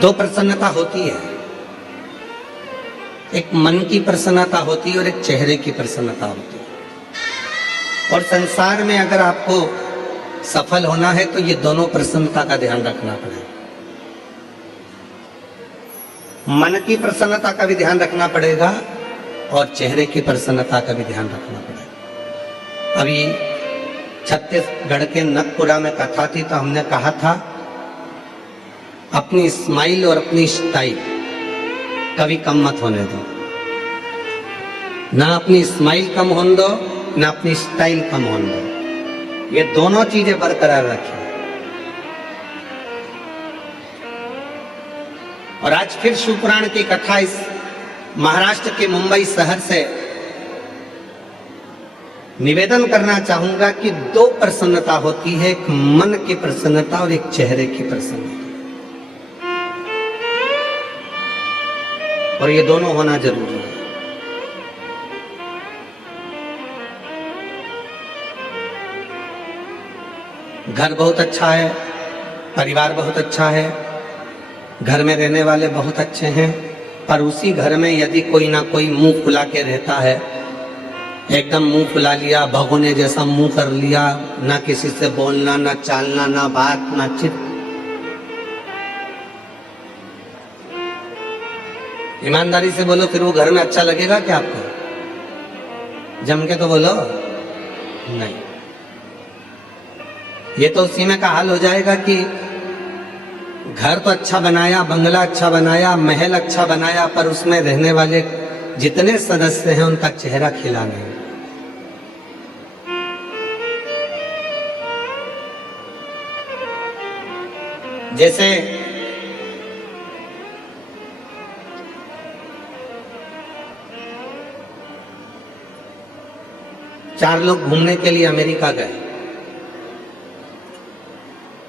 दो प्रसन्नता होती है, एक मन की प्रसन्नता होती है और एक चेहरे की प्रसन्नता होती है। और संसार में अगर आपको सफल होना है तो ये दोनों प्रसन्नता का ध्यान रखना पड़ेगा। मन की प्रसन्नता का भी ध्यान रखना पड़ेगा और चेहरे की प्रसन्नता का भी ध्यान रखना पड़ेगा। अभी छत्तीसगढ़ के नगपुरा में कथा थी तो हमने कहा था अपनी स्माइल और अपनी स्टाइल कभी कम मत होने दो। ना अपनी स्माइल कम होने दो, ना अपनी स्टाइल कम होने दो। ये दोनों चीजें बरकरार रखिए। और आज फिर शिवपुराण की कथा इस महाराष्ट्र के मुंबई शहर से निवेदन करना चाहूंगा कि दो प्रसन्नता होती है, एक मन की प्रसन्नता और एक चेहरे की प्रसन्नता, और ये दोनों होना जरूरी है। घर बहुत अच्छा है, परिवार बहुत अच्छा है, घर में रहने वाले बहुत अच्छे हैं, पर उसी घर में यदि कोई ना कोई मुंह फुला के रहता है, एकदम मुंह फुला लिया, भगोने जैसा मुंह कर लिया, ना किसी से बोलना, ना चालना, ना बात, ना चित, ईमानदारी से बोलो फिर वो घर में अच्छा लगेगा क्या आपको? जम के तो बोलो नहीं। ये तो उसी में का हाल हो जाएगा कि घर तो अच्छा बनाया, बंगला अच्छा बनाया, महल अच्छा बनाया, पर उसमें रहने वाले जितने सदस्य हैं उनका चेहरा खिला नहीं। जैसे चार लोग घूमने के लिए अमेरिका गए।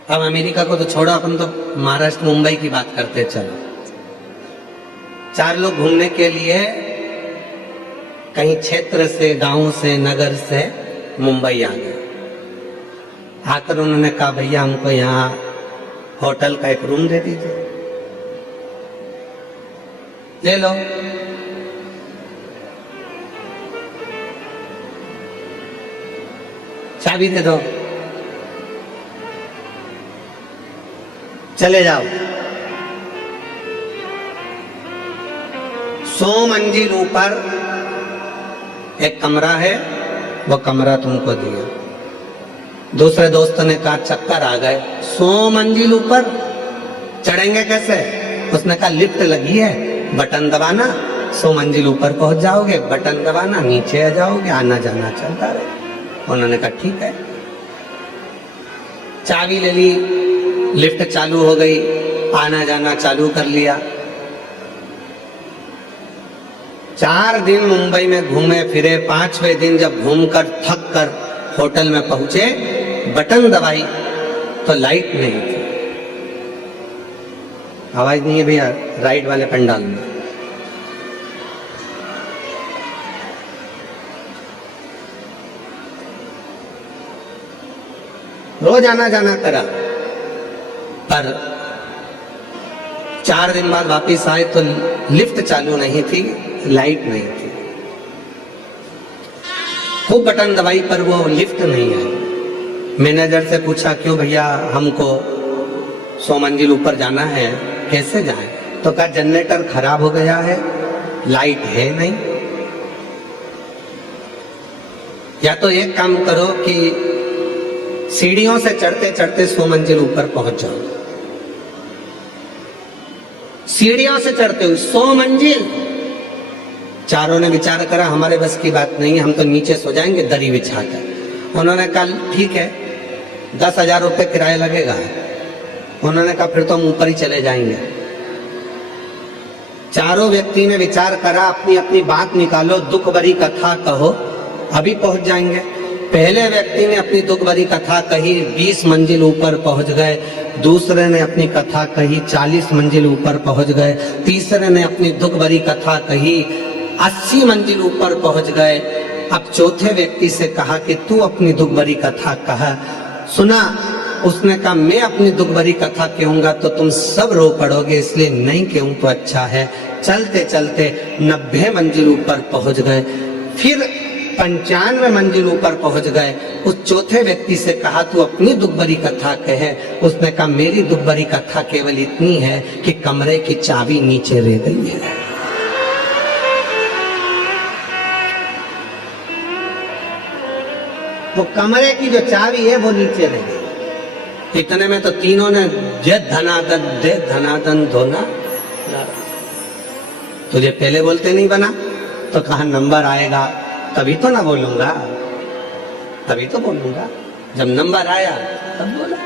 अब अमेरिका को तो छोड़ो, अपन तो महाराष्ट्र मुंबई की बात करते चलो। चार लोग घूमने के लिए कहीं क्षेत्र से, गांव से, नगर से मुंबई आ गए। आकर उन्होंने कहा भैया हमको यहाँ होटल का एक रूम दे दीजिए। ले लो। चाबी दे दो, चले जाओ। 100 मंजिल ऊपर एक कमरा है, वो कमरा तुमको दिया। दूसरे दोस्तों ने कहा चक्कर आ गए, 100 मंजिल ऊपर चढ़ेंगे कैसे? उसने कहा लिफ्ट लगी है, बटन दबाना, 100 मंजिल ऊपर पहुंच जाओगे, बटन दबाना, नीचे आ जाओगे, आना जाना चलता रहे। उन्होंने कहा ठीक है। चाबी ले ली, लिफ्ट चालू हो गई, आना जाना चालू कर लिया। 4 दिन मुंबई में घूमे फिरे। 5वें दिन जब घूमकर थक कर होटल में पहुंचे, बटन दबाई तो लाइट नहीं थी। आवाज नहीं है भैया राइट वाले पंडाल में। रोज आना जाना करा, पर 4 दिन बाद वापिस आए तो लिफ्ट चालू नहीं थी, लाइट नहीं थी। खूब बटन दबाई पर वो लिफ्ट नहीं आई। मैनेजर से पूछा क्यों भैया, हमको 100 मंजिल ऊपर जाना है, कैसे जाए? तो कहा जनरेटर खराब हो गया है, लाइट है नहीं। या तो एक काम करो कि सीढ़ियों से चढ़ते चढ़ते 100 मंजिल ऊपर पहुंच जाओ। सीढ़ियों से चढ़ते हुए 100 मंजिल। चारों ने विचार करा हमारे बस की बात नहीं है, हम तो नीचे सो जाएंगे दरी बिछाकर। उन्होंने कहा ठीक है, 10,000 रुपये किराया लगेगा। उन्होंने कहा फिर तो हम ऊपर ही चले जाएंगे। चारों व्यक्ति ने विचार करा, अपनी अपनी बात निकालो, दुख भरी कथा कहो, अभी पहुंच जाएंगे। पहले व्यक्ति ने अपनी दुख भरी कथा कही, 20 मंजिल ऊपर पहुंच गए। दूसरे ने अपनी कथा कही, 40 मंजिल ऊपर पहुंच गए। तीसरे ने अपनी दुख भरी कथा कही, 80 मंजिल ऊपर पहुंच गए। अब चौथे व्यक्ति से कहा कि तू अपनी दुख भरी कथा कहा। सुना उसने कहा मैं अपनी दुख भरी कथा कहूंगा तो तुम सब रो पड़ोगे, इसलिए नहीं कहूं तो अच्छा है। चलते चलते 90 मंजिल ऊपर पहुंच गए, फिर 95 मंजिल ऊपर पहुंच गए। उस चौथे व्यक्ति से कहा तू अपनी दुख भरी कथा कहे। उसने कहा मेरी दुख भरी कथा केवल इतनी है कि कमरे की चाबी नीचे रह गई है। वो कमरे की जो चाबी है वो नीचे रह गई। इतने में तो तीनों ने जय धनादन दे धनादन धोना, तुझे पहले बोलते नहीं बना तो कहा नंबर आएगा तभी तो ना बोलूंगा, तभी तो बोलूंगा, जब नंबर आया तब बोला।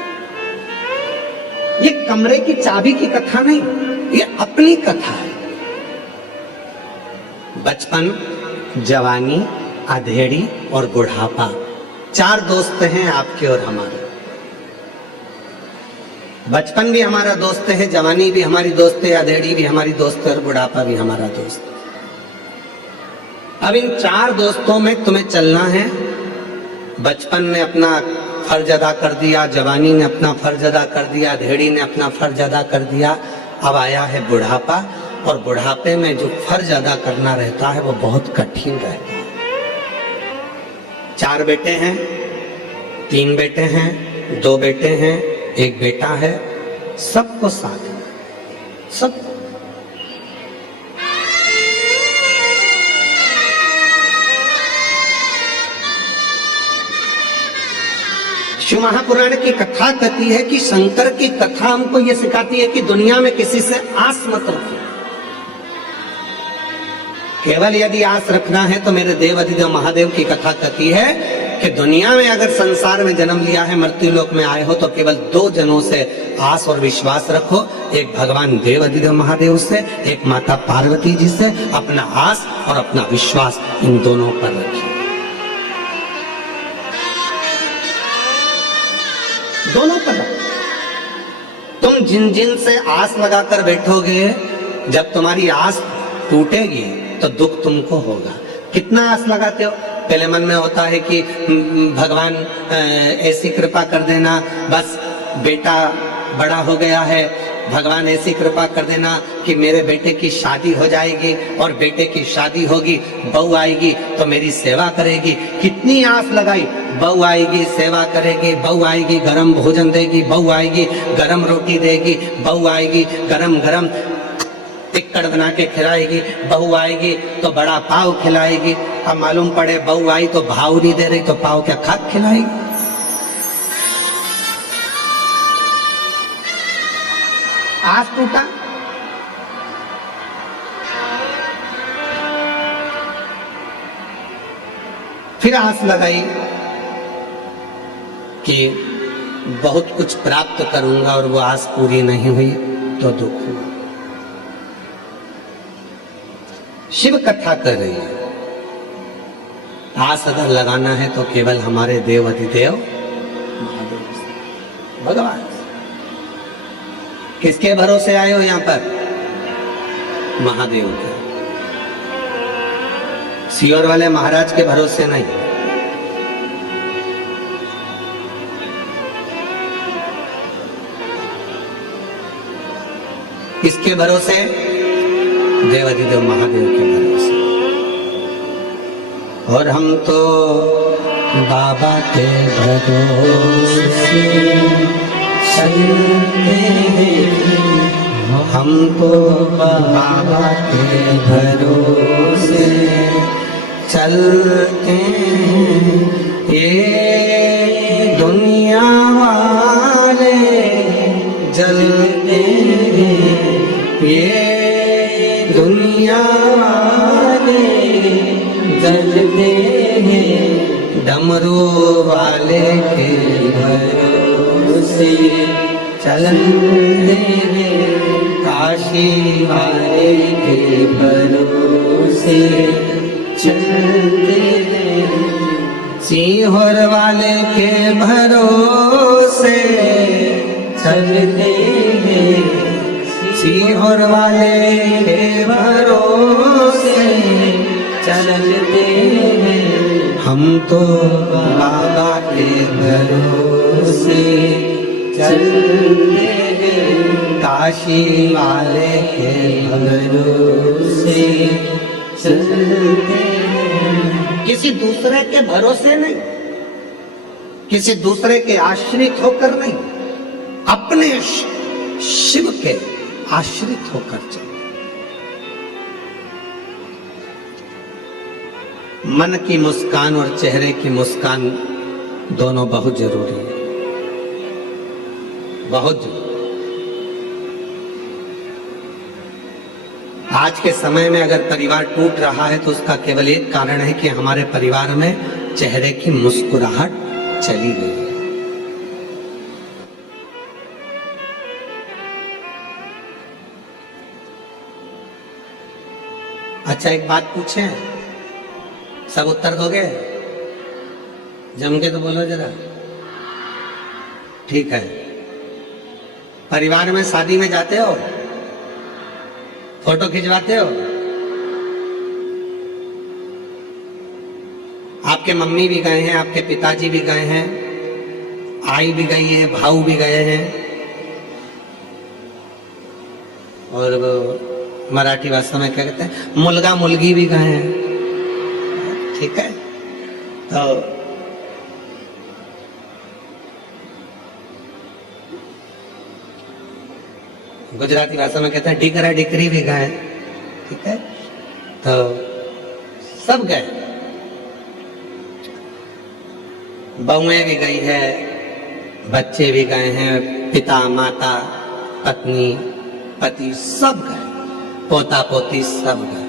ये कमरे की चाबी की कथा नहीं, ये अपनी कथा है। बचपन, जवानी, अधेड़ी और बुढ़ापा, 4 दोस्त हैं आपके और हमारे। बचपन भी हमारा दोस्त है, जवानी भी हमारी दोस्त है, अधेड़ी भी हमारी दोस्त है और बुढ़ापा भी हमारा दोस्त है। अब इन 4 दोस्तों में तुम्हें चलना है। बचपन ने अपना फर्ज अदा कर दिया, जवानी ने अपना फर्ज अदा कर दिया, अधेड़ी ने अपना फर्ज अदा कर दिया। अब आया है बुढ़ापा, और बुढ़ापे में जो फर्ज अदा करना रहता है वो बहुत कठिन रहता है। 4 बेटे हैं, 3 बेटे हैं, 2 बेटे हैं, 1 बेटा है, सबको साथ है, सब। शिव महापुराण की कथा कहती है कि शंकर की कथा हमको यह सिखाती है कि दुनिया में किसी से आस मत रखो। केवल यदि आस रखना है तो मेरे देव अधिदेव महादेव की कथा कहती है कि दुनिया में अगर संसार में जन्म लिया है, मृत्यु लोक में आए हो, तो केवल 2 जनों से आस और विश्वास रखो। एक भगवान देव अधिदेव महादेव से, एक माता पार्वती जी से। अपना आस और अपना विश्वास इन दोनों पर रखिए, दोनों पर रखो। तुम जिन जिन से आस लगाकर बैठोगे, जब तुम्हारी आस टूटेगी तो दुख तुमको होगा। कितना आस लगाते हो? पहले मन में होता है कि भगवान ऐसी कृपा कर देना, बस बेटा बड़ा हो गया है, भगवान ऐसी कृपा कर देना कि मेरे बेटे की शादी हो जाएगी, और बेटे की शादी होगी, बहू आएगी तो मेरी सेवा करेगी। कितनी आस लगाई, बहू आएगी सेवा करेगी, बहू आएगी गरम भोजन देगी, बहू आएगी गरम रोटी देगी, बहू आएगी गरम गरम टिक्कड़ बना के खिलाएगी, बहू आएगी तो बड़ा पाव खिलाएगी। अब मालूम पड़े बहू आई तो भाव नहीं दे रही तो पाव क्या खाक खिलाएगी। आस टूटा, फिर आस लगाई कि बहुत कुछ प्राप्त करूंगा, और वो आस पूरी नहीं हुई तो दुख हुआ। शिव कथा कर रही है, आस अगर लगाना है तो केवल हमारे देव अधिदेव महादेव भगवान। किसके भरोसे आए हो यहां पर? महादेव के। सियोर वाले महाराज के भरोसे नहीं। किसके भरोसे? देव अधिदेव महादेव के भरोसे। और हम तो बाबा के भरोसे चलते हैं, हम तो बाबा के भरोसे चलते हैं। ये दुनिया वाले जलते हैं, ये दुनिया वाले जलते हैं, डमरू वाले के भरोसे चलते हैं, काशी वाले के भरोसे चलते हैं, सीहोर वाले के भरोसे चलते हैं, सीहोर वाले के भरोसे चलते हैं। हम तो बाबा के भरोसे चलते हैं काशी वाले के भरोसे चलते हैं। किसी दूसरे के भरोसे नहीं, किसी दूसरे के आश्रित होकर नहीं, अपने शिव के आश्रित होकर चल। मन की मुस्कान और चेहरे की मुस्कान दोनों बहुत जरूरी है, बहुत जरूरी। आज के समय में अगर परिवार टूट रहा है तो उसका केवल एक कारण है कि हमारे परिवार में चेहरे की मुस्कुराहट चली गई है। अच्छा, एक बात पूछें, सब उत्तर दोगे? जम के तो बोलो जरा। ठीक है, परिवार में शादी में जाते हो, फोटो खिंचवाते हो? आपके मम्मी भी गए हैं, आपके पिताजी भी गए हैं, आई भी गई है, भाऊ भी गए हैं, और मराठी भाषा में क्या कहते हैं, मुलगा मुलगी भी गए हैं। ठीक है, तो गुजराती भाषा में कहते हैं डिकरा डिकरी भी गए। ठीक है, तो सब गए, बहुएं भी गई है, बच्चे भी गए हैं, पिता माता पत्नी पति सब गए, पोता पोती सब गए।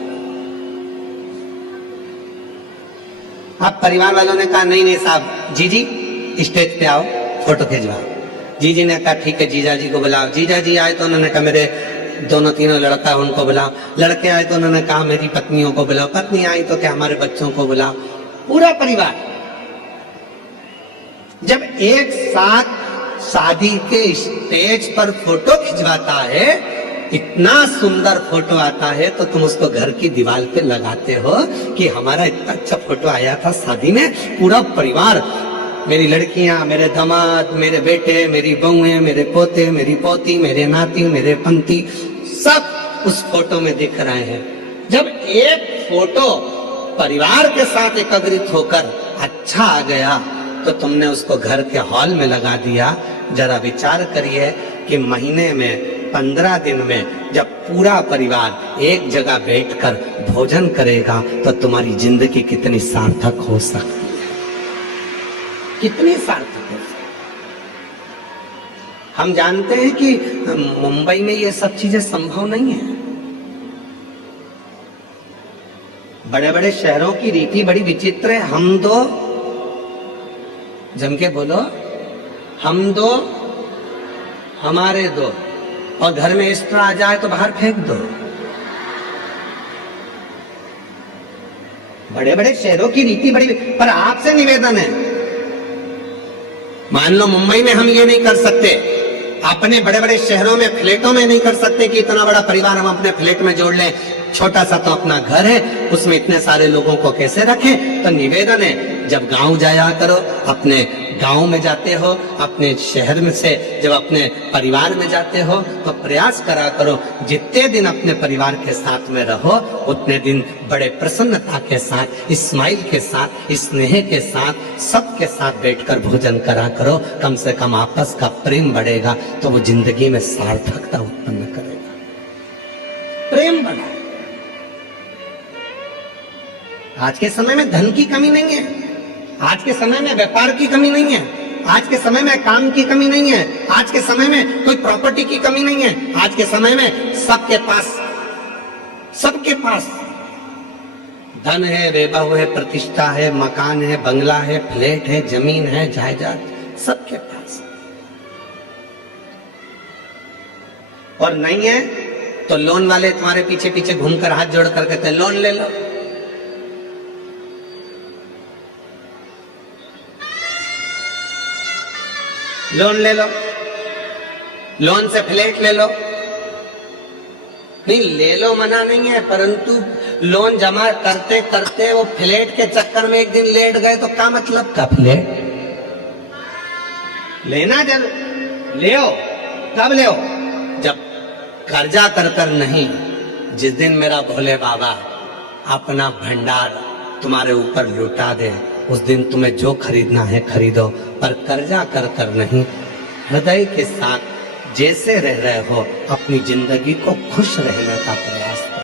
अब परिवार वालों ने कहा नहीं नहीं साहब, जीजी स्टेज पे आओ, फोटो खिंचवाओ। जीजी ने कहा ठीक है, जीजा जी को बुलाओ। जीजा जी आए तो उन्होंने कहा मेरे दोनों तीनों लड़का उनको बुलाओ। लड़के आए तो उन्होंने कहा मेरी पत्नियों को बुलाओ। पत्नी आई तो क्या हमारे बच्चों को बुलाओ। पूरा परिवार जब एक साथ शादी के स्टेज पर फोटो खिंचवाता है, इतना सुंदर फोटो आता है, तो तुम उसको घर की दीवार पे लगाते हो कि हमारा इतना अच्छा फोटो आया था शादी में। पूरा परिवार, मेरी लड़कियां, मेरे दामाद, मेरे बेटे, मेरी बहुएं, मेरे पोते, मेरी पोती, मेरे नाती, मेरे पंती, सब उस फोटो में दिख रहे हैं। जब एक फोटो परिवार के साथ एकत्रित होकर अच्छा आ गया तो तुमने उसको घर के हॉल में लगा दिया। जरा विचार करिए कि महीने में 15 दिन में जब पूरा परिवार एक जगह बैठकर भोजन करेगा तो तुम्हारी जिंदगी कितनी सार्थक हो सकती है, कितनी सार्थक हो सकती। हम जानते हैं कि मुंबई में ये सब चीजें संभव नहीं है। बड़े बड़े शहरों की रीति बड़ी विचित्र है। हम दो, जम के बोलो, हम दो हमारे दो, और घर में एक्स्ट्रा आ जाए तो बाहर फेंक दो। बड़े बड़े शहरों की रीति बड़ी, पर आपसे निवेदन है, मान लो मुंबई में हम ये नहीं कर सकते, अपने बड़े बड़े शहरों में फ्लैटों में नहीं कर सकते कि इतना बड़ा परिवार हम अपने फ्लैट में जोड़ लें। छोटा सा तो अपना घर है, उसमें इतने सारे लोगों को कैसे रखें। तो निवेदन है, जब गांव जाया करो, अपने गांव में जाते हो, अपने शहर में से जब अपने परिवार में जाते हो तो प्रयास करा करो जितने दिन अपने परिवार के साथ में रहो उतने दिन बड़े प्रसन्नता के साथ, स्माइल के साथ, स्नेह के साथ, सबके साथ बैठकर भोजन करा करो। कम से कम आपस का प्रेम बढ़ेगा तो वो जिंदगी में सार्थकता उत्पन्न करेगा, प्रेम बढ़ा। आज के समय में धन की कमी नहीं है, आज के समय में व्यापार की कमी नहीं है, आज के समय में काम की कमी नहीं है, आज के समय में कोई प्रॉपर्टी की कमी नहीं है। आज के समय में सबके पास धन है, वैभव है, प्रतिष्ठा है, मकान है, बंगला है, फ्लैट है, जमीन है, जायदाद, सबके पास। और नहीं है तो लोन वाले तुम्हारे पीछे पीछे घूमकर हाथ जोड़ कर कहते हैं लोन ले लो। लोन ले लो, लोन से फ्लैट ले लो। नहीं, ले लो मना नहीं है, परंतु लोन जमा करते करते वो फ्लैट के चक्कर में एक दिन लेट गए तो क्या मतलब का फ्लैट लेना। जरूर ले कब ले जब कर्जा कर कर नहीं, जिस दिन मेरा भोले बाबा अपना भंडार तुम्हारे ऊपर लुटा दे, उस दिन तुम्हें जो खरीदना है खरीदो, पर कर्जा कर कर नहीं। हृदय के साथ जैसे रह रहे हो अपनी जिंदगी को खुश रहने का प्रयास